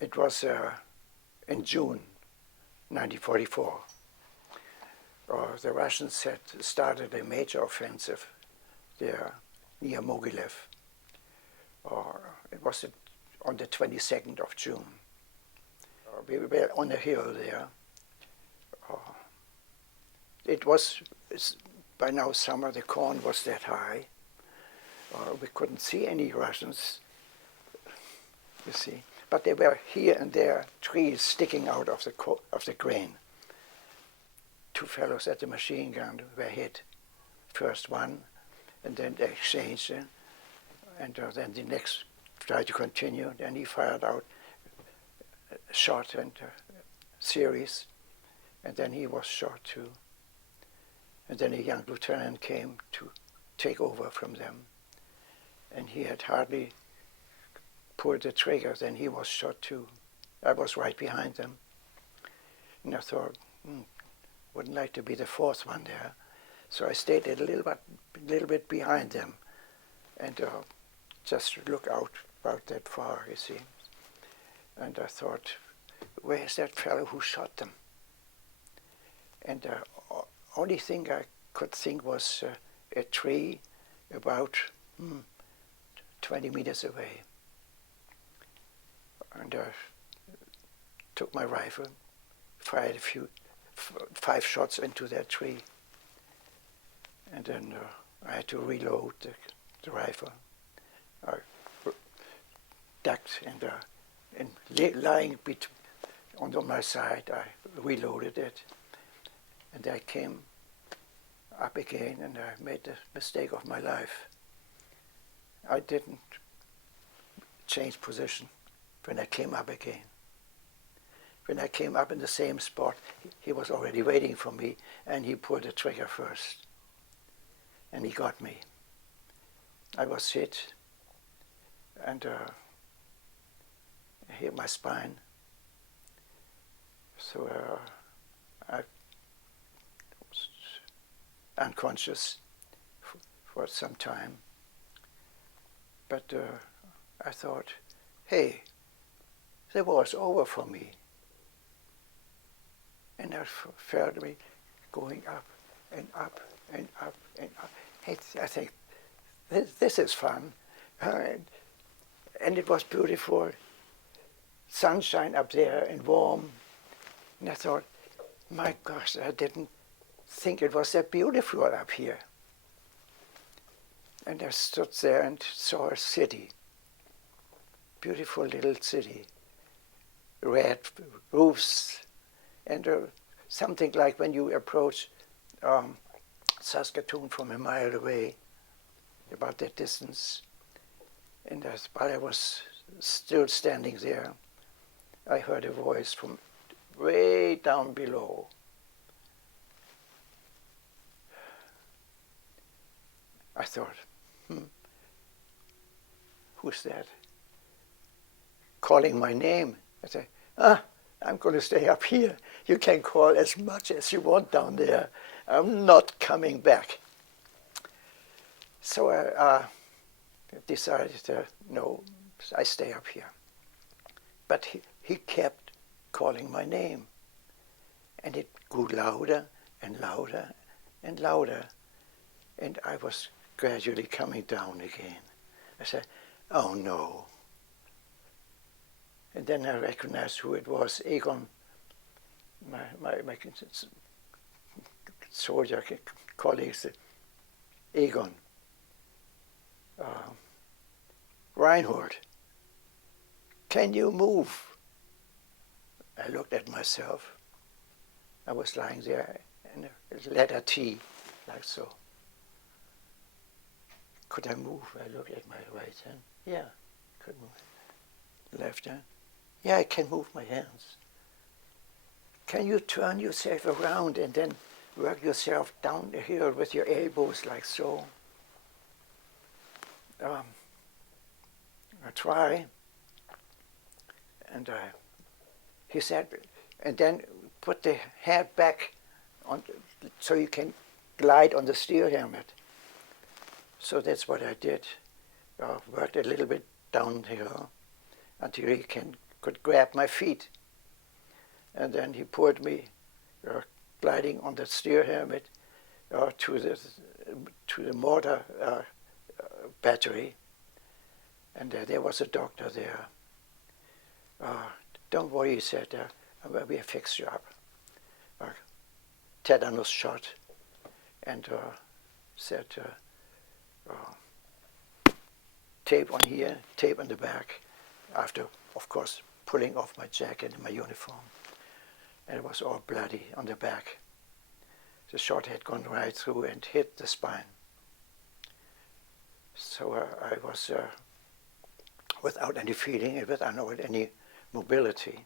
It was in June 1944. The Russians had started a major offensive there near Mogilev. It was on the 22nd of June. We were on a hill there. It was by now summer, the corn was that high. We couldn't see any Russians, you see. But there were here and there trees sticking out of the grain. Two fellows at the machine gun were hit. First one, and then they exchanged, and then the next tried to continue. Then he fired out a shot and series, and then he was shot too. And then a young lieutenant came to take over from them, and he had hardly pulled the trigger, then he was shot too. I was right behind them, and I thought, wouldn't like to be the fourth one there. So I stayed a little bit behind them, and just look out about that far, you see. And I thought, where's that fellow who shot them? And the only thing I could think was a tree about 20 meters away. And I took my rifle, fired 5 shots into that tree, and then I had to reload the rifle. I ducked and lying on my side, I reloaded it, and I came up again, and I made the mistake of my life. I didn't change position when I came up again. When I came up in the same spot, he was already waiting for me, and he pulled the trigger first. And he got me. I was hit, and hit my spine. So I was unconscious for some time. But I thought, hey, the war's over for me. And I felt me going up and up and up and up. Hey, I think, this is fun. And it was beautiful. Sunshine up there and warm. And I thought, my gosh, I didn't think it was that beautiful up here. And I stood there and saw a city. Beautiful little city. Red roofs. And something like when you approach Saskatoon from a mile away, about that distance. And while I was still standing there, I heard a voice from way down below. I thought, who's that? Calling my name. I said, I'm going to stay up here. You can call as much as you want down there. I'm not coming back. So I decided, no, I stay up here. But he kept calling my name. And it grew louder and louder and louder. And I was gradually coming down again. I said, oh no. And then I recognized who it was, Egon, my soldier colleagues, Egon, Reinhold, can you move? I looked at myself. I was lying there in a letter T, like so. Could I move? I looked at my right hand. Yeah, I could move. Left hand. Yeah, I can move my hands. Can you turn yourself around and then work yourself down the hill with your elbows like so? I try. And he said, and then put the head back on, so you can glide on the steel helmet. So that's what I did. Worked a little bit downhill until you can could grab my feet. And then he put me gliding on the steer helmet to the mortar battery. And there was a doctor there. Don't worry, he said, we'll fix you up. Tetanus shot, and said, tape on here, tape on the back, after, of course, pulling off my jacket and my uniform. And it was all bloody on the back. The shot had gone right through and hit the spine. So I was without any feeling and without any mobility.